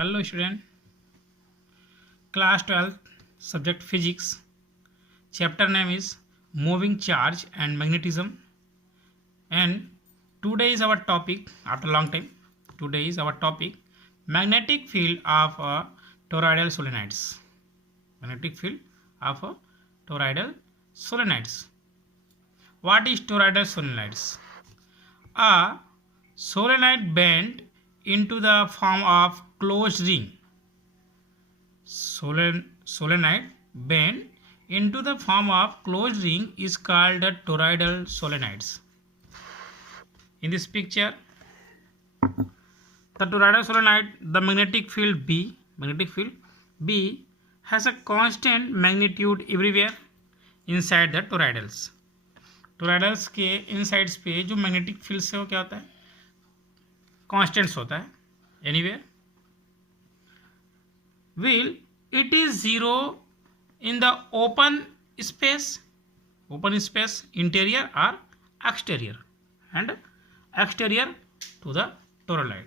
Hello student, class 12th, subject physics, chapter name is moving charge and magnetism, and today is our topic after long time. Today is our topic magnetic field of toroidal solenoids. Magnetic field of toroidal solenoids. What is toroidal solenoids? A solenoid bent into the form of closed ring. Solenoid bent into the form of closed ring is called the toroidal solenoids. In this picture, the toroidal solenoid, the magnetic field B has a constant magnitude everywhere inside the toroidals. टोराइडल्स के insides पे जो magnetic field से वो क्या होता है, constants होता है anywhere. Will it is zero in the open space interior or exterior, and exterior to the toroid.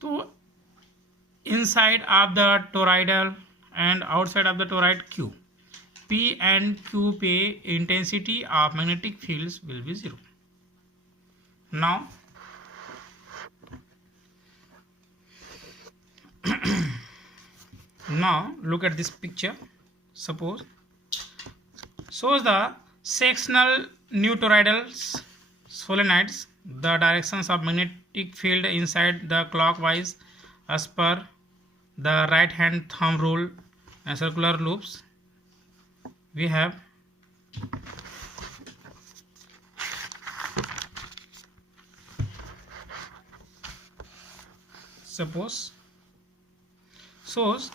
So inside of the toroidal and outside of the toroid Q, P and Q पे intensity of magnetic fields will be zero. Now look at this picture. Suppose shows the sectional new toroidal solenoids. The directions of magnetic field inside the clockwise as per the right hand thumb rule and circular loops. We have suppose shows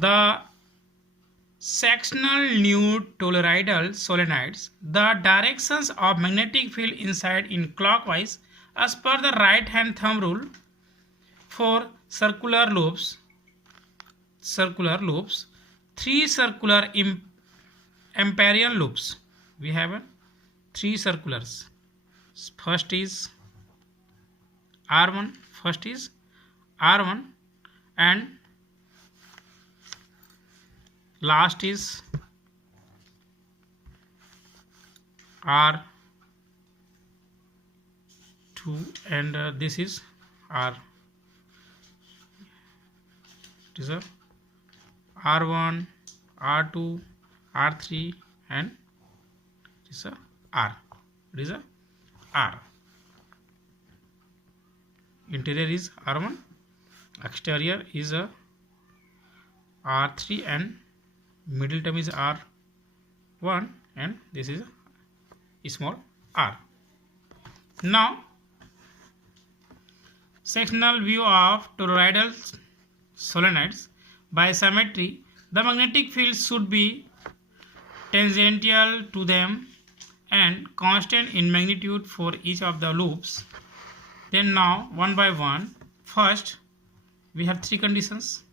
the sectional new toroidal solenoids, the directions of magnetic field inside in clockwise as per the right hand thumb rule for circular loops, three circular amperian loops. We have three circulars. First is R1, and last is R2, and this is R. It is a R1, R2, R3, and it is a R. It is a R. Interior is R1, exterior is a R3, and middle term is R1, and this is a small r. Now sectional view of toroidal solenoids. By symmetry, the magnetic field should be tangential to them and constant in magnitude for each of the loops. Then now one by one. First, we have three conditions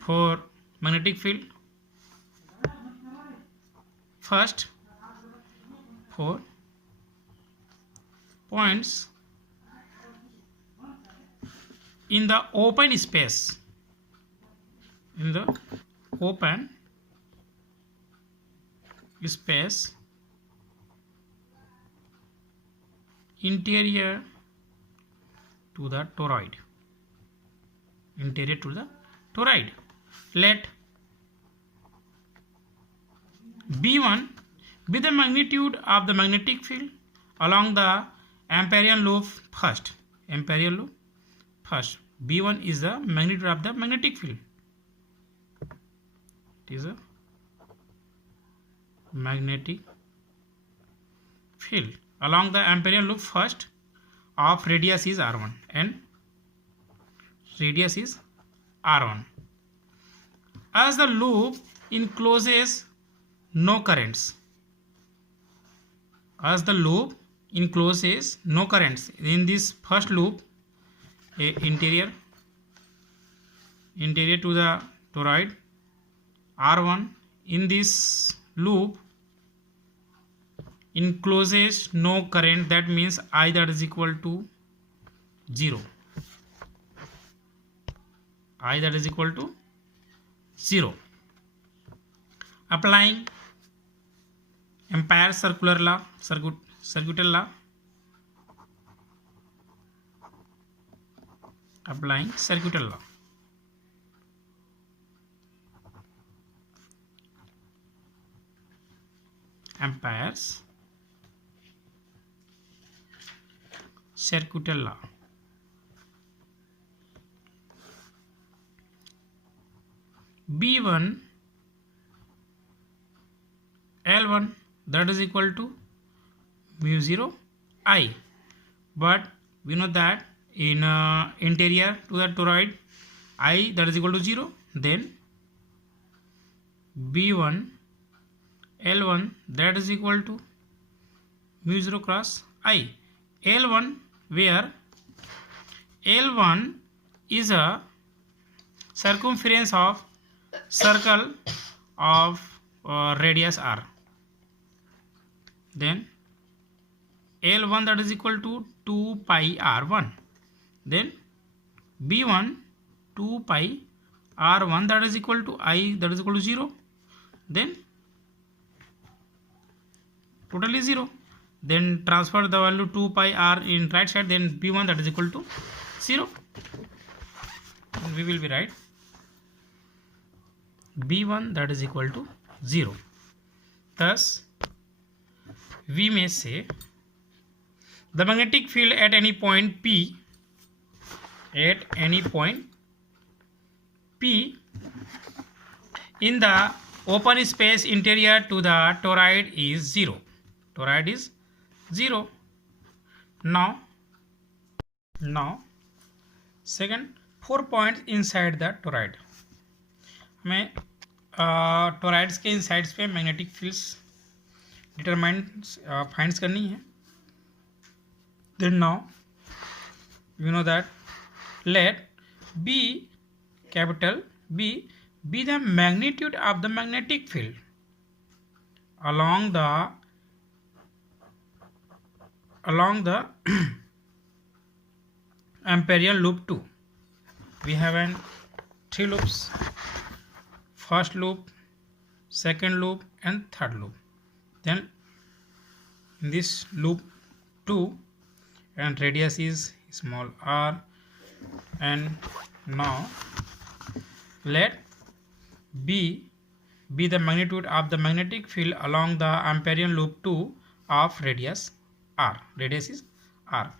for magnetic field. First, 4 points in the open space. In the open space interior to the toroid. Let B1 be the magnitude of the magnetic field along the amperian loop first. B1 is the magnitude of the magnetic field. It is a magnetic field along the amperian loop first of radius is R1, and radius is R1. As the loop encloses no currents. In this first loop, interior to the toroid R1. In this loop encloses no current, that means I that is equal to 0. I that is equal to 0. Applying Ampere's circular law, circuital law. Applying circuital law. Ampere's circuital law. B1 L1 that is equal to mu 0 I, but we know that in interior to the toroid I that is equal to 0, then B1 L1 that is equal to mu 0 cross I. L1 where L1 is a circumference of circle of radius r. Then L1 that is equal to 2 pi r1. Then B1 2 pi r1 that is equal to I that is equal to 0. Then totally 0. Then transfer the value 2 pi r in right side, then B1 that is equal to 0. And we will be right. B1 that is equal to 0. Thus, we may say the magnetic field at any point P, in the open space interior to the toroid is 0. Toroid is 0. Now second 4 points inside the toroid. हमें toroids के insides पे magnetic fields determines finds करनी है. Then now you know that let B capital B the magnitude of the magnetic field along the Amperian loop 2. We have 3 loops. First loop, second loop and third loop. Then in this loop 2 and radius is small r, and now let B be the magnitude of the magnetic field along the Amperian loop 2 of radius r. Radius is r.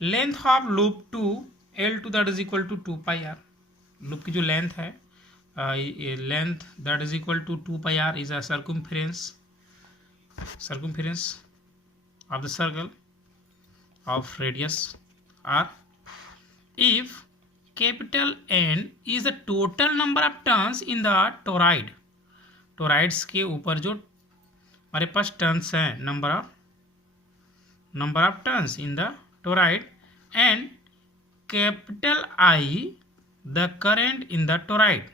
Length of loop 2 L2 that is equal to 2 pi r. Loop की जो length है length that is equal to 2 pi r is a circumference of the circle of radius r. If capital N is the total number of turns in the toroid, टोराइड्स के ऊपर जो हमारे पास turns हैं, number of turns in the toroid, and capital I the current in the toroid,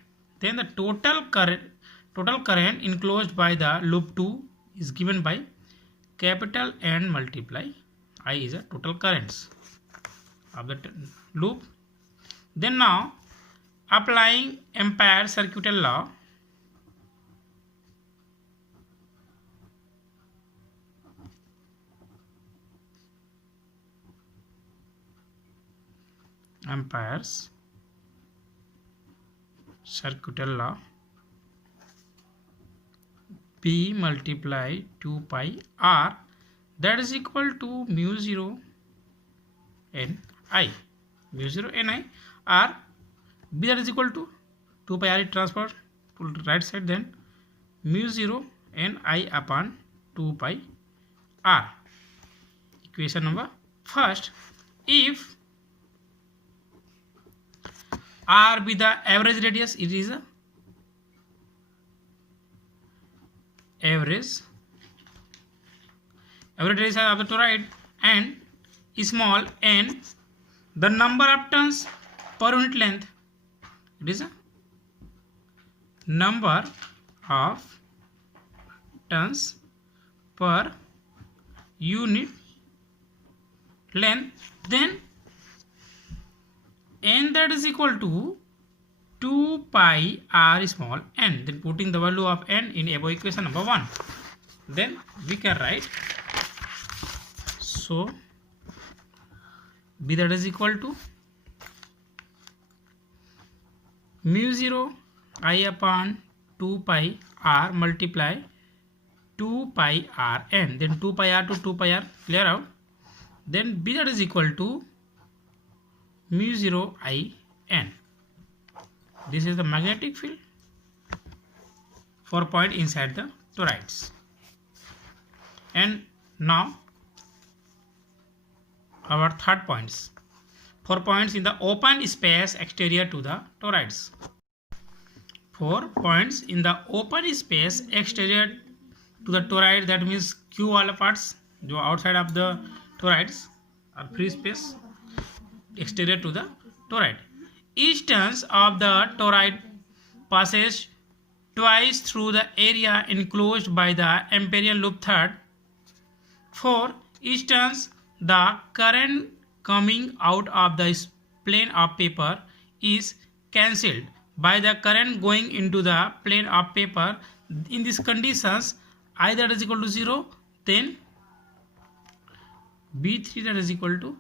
then the total current enclosed by the loop 2 is given by capital N multiply I is a total currents of the loop. Then now applying Ampere's circuital law, Ampere's circuital law, P multiply 2 pi r that is equal to mu 0 n I. Mu 0 n I r. B that is equal to 2 pi r transfer to right side, then mu 0 n I upon 2 pi r. Equation number first, if r be the average radius, it is a average radius of the toroid, and small n the number of turns per unit length, it is a number of turns per unit length. Then n that is equal to 2 pi r small n. Then putting the value of n in above equation number 1, then we can write, so b that is equal to mu 0 I upon 2 pi r multiply 2 pi r n, then 2 pi r to 2 pi r clear out, then b that is equal to mu 0 I n. This is the magnetic field for point inside the toroids. And now our third points, for points in the open space exterior to the toroids. For points in the open space exterior to the toroid, that means q वाला parts जो outside of the toroids or free space exterior to the toroid. Each turns of the toroid passes twice through the area enclosed by the imperial loop third. For each turns, the current coming out of the plane of paper is cancelled by the current going into the plane of paper. In these conditions, I that is equal to 0, then B3 that is equal to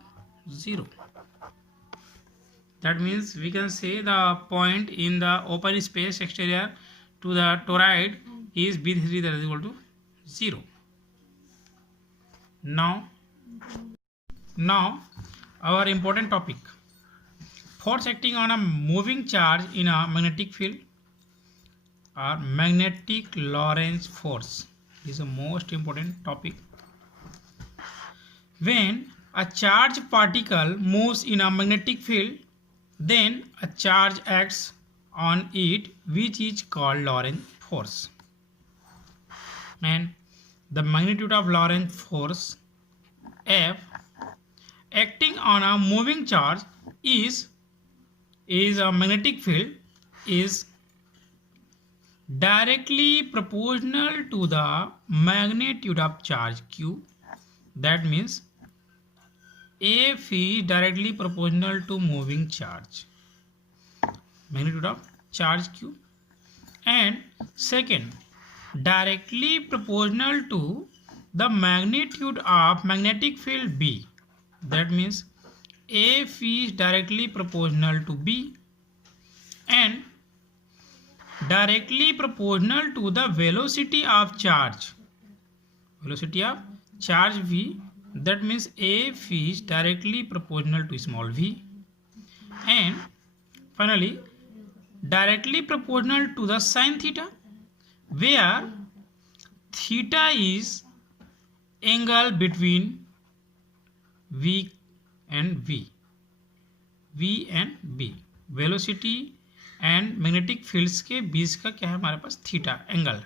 0. That means we can say the point in the open space exterior to the toroid is B3 that is equal to 0. Now our important topic, force acting on a moving charge in a magnetic field or magnetic Lorentz force. This is the most important topic. When a charged particle moves in a magnetic field, then a charge acts on it, which is called Lorentz force. And the magnitude of Lorentz force F acting on a moving charge is a magnetic field is directly proportional to the magnitude of charge Q. That means F is directly proportional to moving charge, magnitude of charge Q. And second, directly proportional to the magnitude of magnetic field B. That means F is directly proportional to B and directly proportional to the velocity of charge V. That means F is directly proportional to small v. And finally, directly proportional to the sin theta, where theta is angle between V and B. Velocity and magnetic fields के बीच का क्या है हमारे पास theta angle,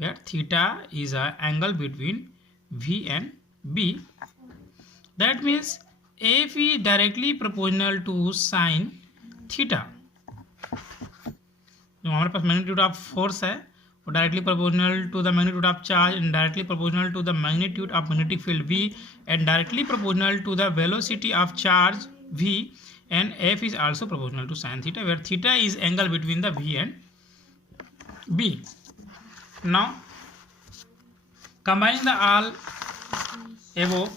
where theta is a angle between V and B. That means F is directly proportional to sin theta. जो हमारे पास magnitude of force है वो directly proportional to the magnitude of charge and directly proportional to the magnitude of magnetic field V and directly proportional to the velocity of charge V, and F is also proportional to sin theta, where theta is angle between the V and B. Now combining the all above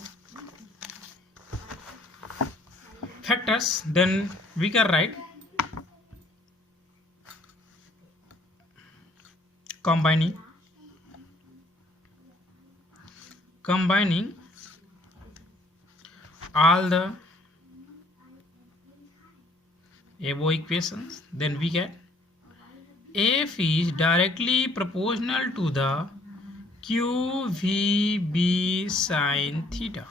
factors, then we can write combining all the above equations, then we get F is directly proportional to the QVB sin theta,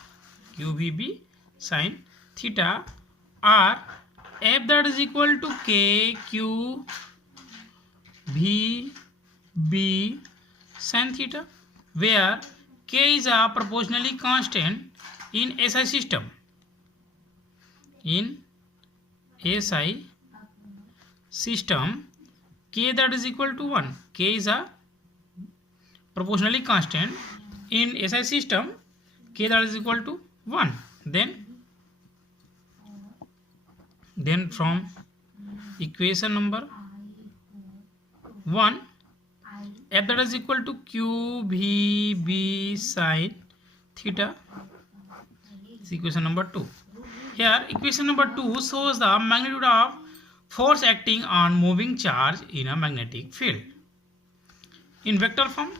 QVB sin theta, or F that is equal to KQVB sin theta, where K is a proportionally constant in SI system. In SI system, K that is equal to 1. K is a proportionally constant in SI system, K that is equal to 1. Then then from equation number 1, f that is equal to qvb sin theta is equation number 2. Here equation number 2 shows the magnitude of force acting on moving charge in a magnetic field in vector form.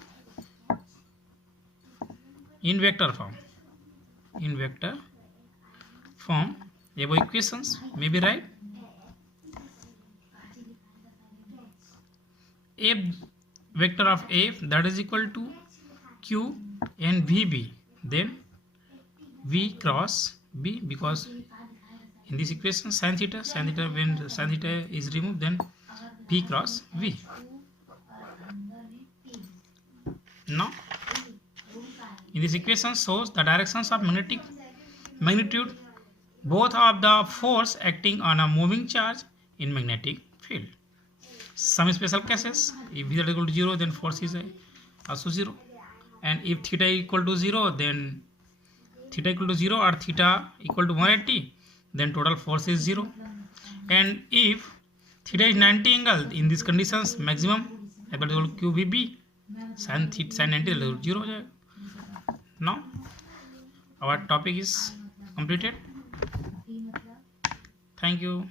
In vector form, above equations may be right. F vector of F that is equal to Q and VB, then V cross B, because in this equation sin theta, when sin theta is removed, then P cross V. Now in this equation shows the directions of magnitude both of the force acting on a moving charge in magnetic field. Some special cases, if v is equal to 0, then force is also 0, and if theta equal to 0, then theta equal to 0 or theta equal to 180, then total force is 0. And if theta is 90 angle, in these conditions maximum equal to qvb sin 90 is 0 हो जाएगा. Now our topic is completed. Thank you.